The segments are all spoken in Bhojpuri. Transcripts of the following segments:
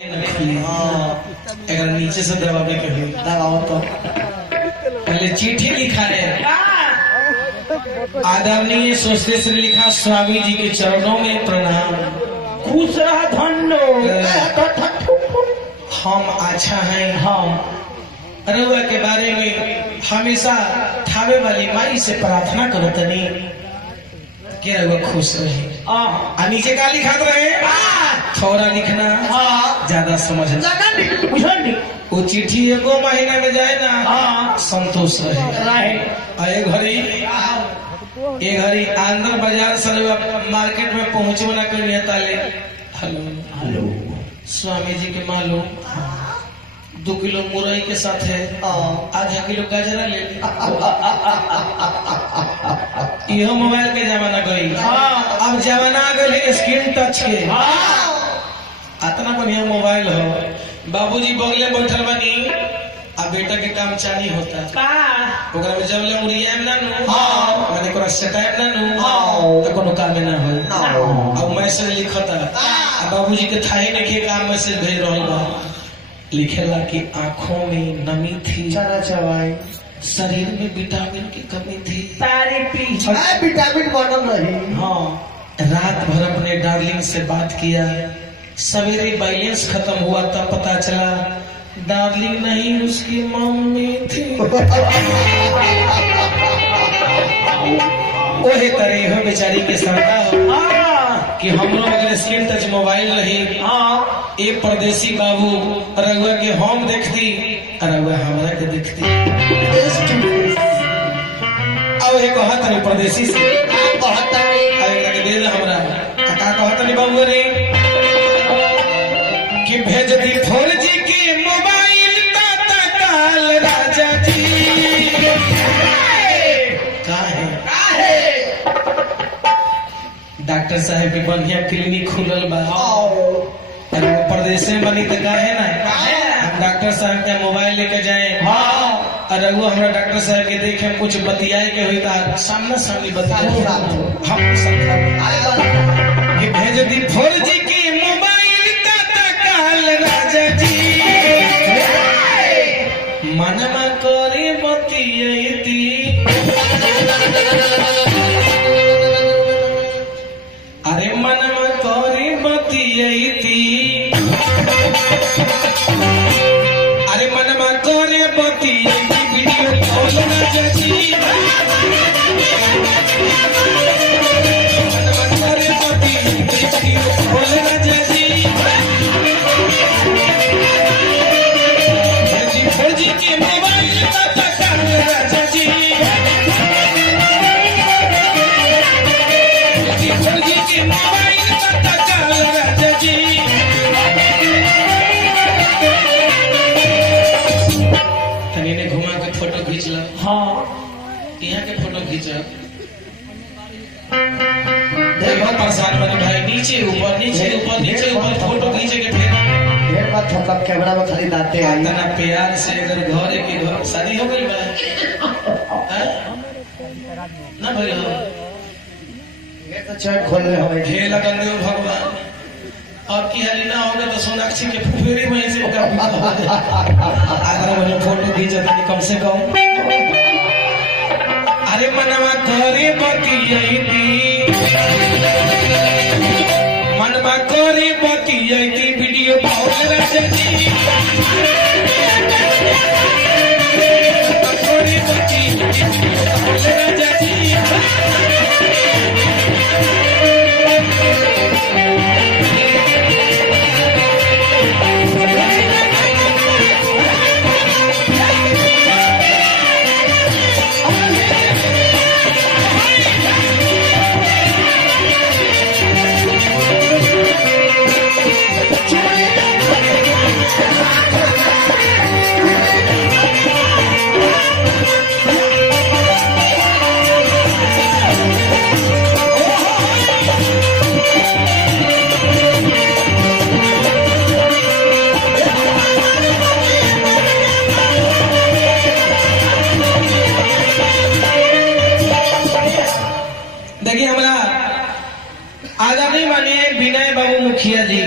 अगर नीचे से दबावे के हो दबाओ तो पहले चिट्ठी लिखा है। आदरणीय सोचते से लिखा, स्वामी जी के चरणों में प्रणाम। खुश रहा धन्नो। हम अच्छा हैं। हम रउआ के बारे में हमेशा ठावे वाली माई से प्रार्थना करतनी कि रउआ खुश रहे। नीचे का लिखा रहे, थोड़ा लिखना, ज्यादा समझना। वो चिट्ठी एगो महीना में जाए ना, संतोष रहे। ये घड़ी अंदर बाजार से मार्केट में पहुंचे ना करिए ताले हेलो हेलो स्वामी जी के मालूम 2 किलो मुरई के साथ है, आधा किलो गाजरा ले ली। यह मोबाइल के जमाना गई। अब जमाना आ गई स्क्रीन टच के। इतना बढ़िया मोबाइल हो। बाबूजी बगले बैठल बनी, अब बेटा के काम चाली होता ओकरा में जब ले उड़ियाम ना नु माने कोरा सेटाइम ना नु त कोनो काम ना हो। अब मैसेज लिखता, बाबूजी के थाहे ने के काम मैसेज भेज रहल बा। लिखेला कि आंखों में नमी थी, चना चवाई, शरीर में विटामिन की कमी थी, तारी पीछे विटामिन बनल रही। हाँ, रात भर अपने डार्लिंग से बात किया, सवेरे बैलेंस खत्म हुआ तब पता चला डार्लिंग नहीं उसकी मम्मी थी। ओहे तरह हो बेचारी के सरदा हो कि हम लोग अगर स्क्रीन टच मोबाइल रही, एक परदेसी बाबू रघुआ के हम देखती, रघुआ हमारा के देखती। अब एक कहत नहीं परदेसी से दे हमरा का कहत नहीं बाबू रे कि भेज दी 4G के मोबाइल तत्काल राजा जी। काहे डॉक्टर साहब की बढ़िया क्लिनिक खुलल बा, प्रदेश में बनी तो काहे ना हम डॉक्टर साहब के मोबाइल लेके जाए। और रघु हमरा डॉक्टर साहब के देखे कुछ बतियाए के हुई था, सामने सामने बतियाए हम भेज दी 4G के मोबाइल तत्काल राजा जी। मनमा करे बतियती, अरे मनमा करे बतियती, अरे मनमा करे बतियती वीडियो कॉल राजा जी। मनमा करे बतियती वीडियो कॉल राजा जी। 4G के मोबाइल तत्काल राजा जी। 4G के मोबाइल तत्काल राजा जी। तनी ने घुमा के फोटो खींच ला। यहाँ के फोटो खींचा। बहुत परेशान बने भाई, नीचे ऊपर नीचे ऊपर नीचे ऊपर फोटो खींचे के फिर कैमरा में खाली दाते हैं। इतना प्यार से अगर घर के घर शादी हो गई बा ना भाई हो ये तो चैट खोल रहे हमें हे लगन देव भगवान। अब की हाली ना होगा तो सोनाक्षी के फुफेरी में से का अगर मैंने फोटो खींचा था कम से कम। अरे मनवा करे बतियती, मनवा करे बतियती वीडियो कॉल राजा जी। करे बतियती वीडियो कॉल राजा जी। देखिए हमारा आजादी मानिए विनय बाबू मुखिया जी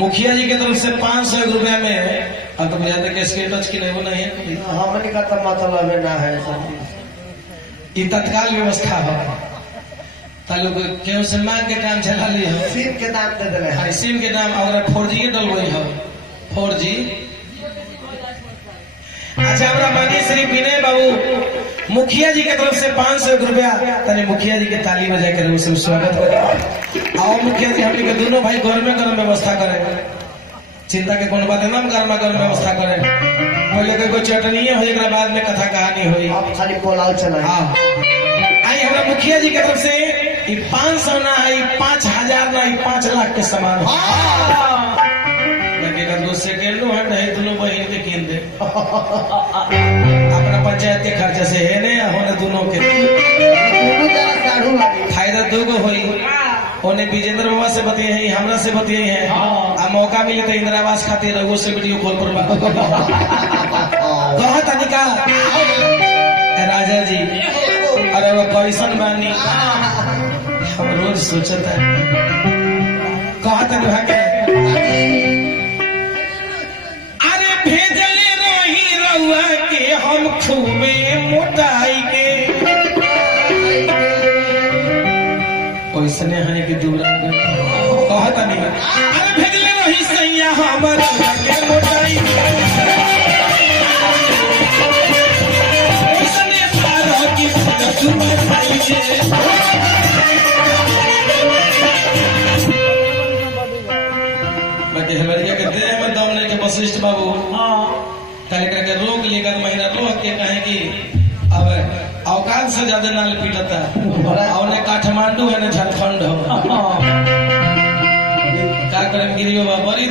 मुखिया जी की तरफ से 500 रुपया में अब तुम जानते कि स्क्रीन टच की नहीं वो नहीं है हमने का तो मतलब ना है सब ये तत्काल व्यवस्था हो तालुक केहू से मांग के काम चला ली हो सिम के नाम दे दिले हाँ, सिम के नाम अगर 4G डलवाई हो 4G। अच्छा हमारा माननीय श्री विनय बाबू मुखिया जी की तरफ से 500 रुपया तने मुखिया जी के ताली बजा कर उसे स्वागत करें। आओ मुखिया जी हमने के दोनों भाई घर में गर्म व्यवस्था करें चिंता के कौन बात है ना गर्मा गर्म व्यवस्था करें पहले कोई चटनी हो एक बाद में कथा कहानी हुई अब खाली पोलाव चला हाँ आई हमारा मुखिया जी की तरफ से 500 ना आई 5000 ना आई 5 लाख के समान सेकेंड है नहीं दोनों बहन के कीन दे अपना पंचायत के खर्चे से है ने होने दोनों के फायदा दोगो होई होने विजेंद्र बाबा से बतिए हैं हमरा से बतिए हैं आ मौका मिले तो इंदिरा आवास खातिर रघु से वीडियो कॉल पर बात कहा तनिका राजा जी अरे वो कैसन बानी हम रोज सोचता है कहा तनिका के भेजले रही रउआ के हम खूबे मोटाई के ओइसने है कि दूरा कहत नहीं अरे भेजले रही सैया हमर के मोटाई ओइसने सारा की दूर भाई के बाकी हमारे के देह में दम नहीं के वशिष्ठ बाबू कल के रोक लेकर महीना रोक के कहे कि अब औकात से ज्यादा नाल पीटता और ने काठमांडू है ने झारखंड हो का करम गिरी बाबा बड़ी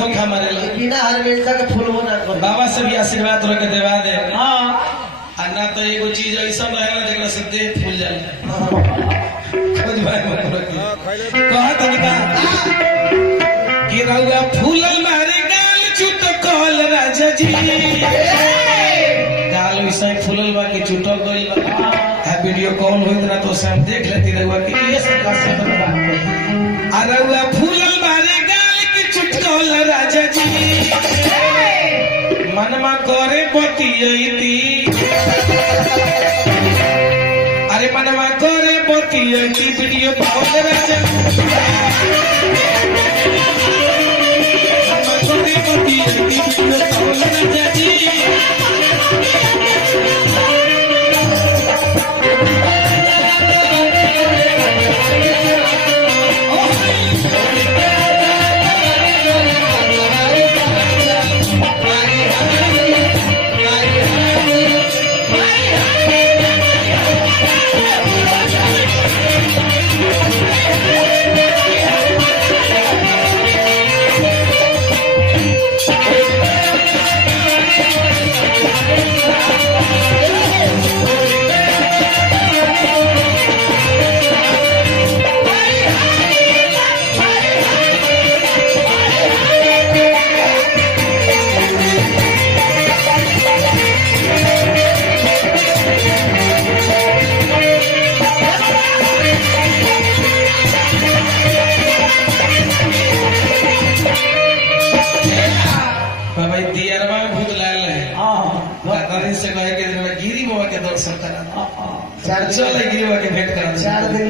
धोखा मारे बिना हरमेशा के फूल होना बाबा से भी आशीर्वाद रख के देवा दे आ ना तो एगो चीज ऐसा रहे ना जेकरा से देह फूल जाए खोज भाई कहा तनिका कि रउआ फूलल मारे गाल चुट कहल राजा जी गाल वैसे फूलल बा कि चुटल गइल है वीडियो कॉल होइत ना तो हम देख लेती रउआ कि ये सब का से बा आ रउआ फूलल मारे गाल कि चुट कहल राजा जी मनमा करे बतियती अरे मनमा करे बतियती वीडियो कॉल राजा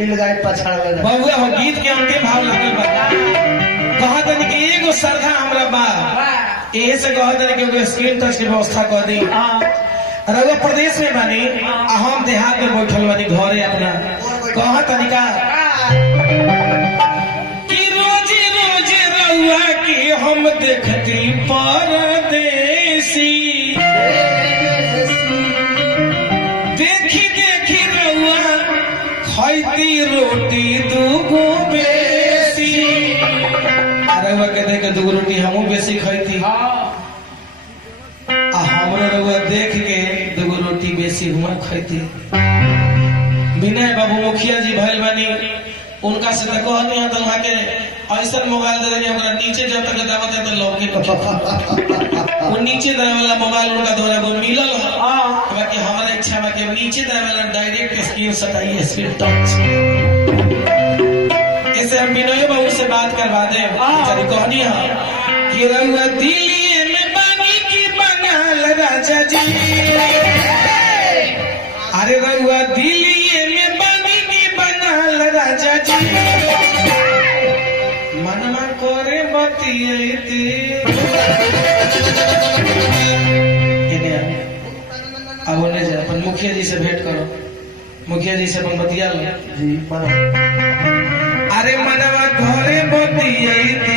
बउआ हो गीत के अंके भाव लागल बा कहा तनी कि एगो श्रद्धा हमरा बा एहे से कहा तनी कि स्क्रीन टच के व्यवस्था कर दी रउआ प्रदेश में बानी आ हम देहात में बैठल बानी घरे अपना कहा तनिका कि रोज रोज रउआ के हम देखती परदेसी देखी देखी रउआ खैती रोटी दूगो बेसी रउआ के देख के दूगो रोटी हमहू बेसी खैती आ हमरो रउआ देख के दूगो रोटी बेसी हुआ खैती विनय बाबू मुखिया जी भइल बानी उनका से तो कहनी है तो वहाँ के ऐसा मोबाइल दे देंगे हमरा नीचे जब तक दावत है तो लौके वो नीचे दावे वाला मोबाइल उनका द्वारा को मिलल है बाकी हमारा इच्छा है कि नीचे दावे वाला direct screen shot I screen touch से हम बिनोय बाबू से बात करवा दे बेचारी कहनी है कि रउआ दिल्ली में बानी की बंगाल राजा जी, अरे रउआ दिल्ली में बानी की बंगाल राजा जी, मनमा करे बतियते अब उन्हें जाए अपन मुखिया जी से भेंट करो, मुखिया जी से अपन बतिया लो जी अरे मनवा घरे बतियते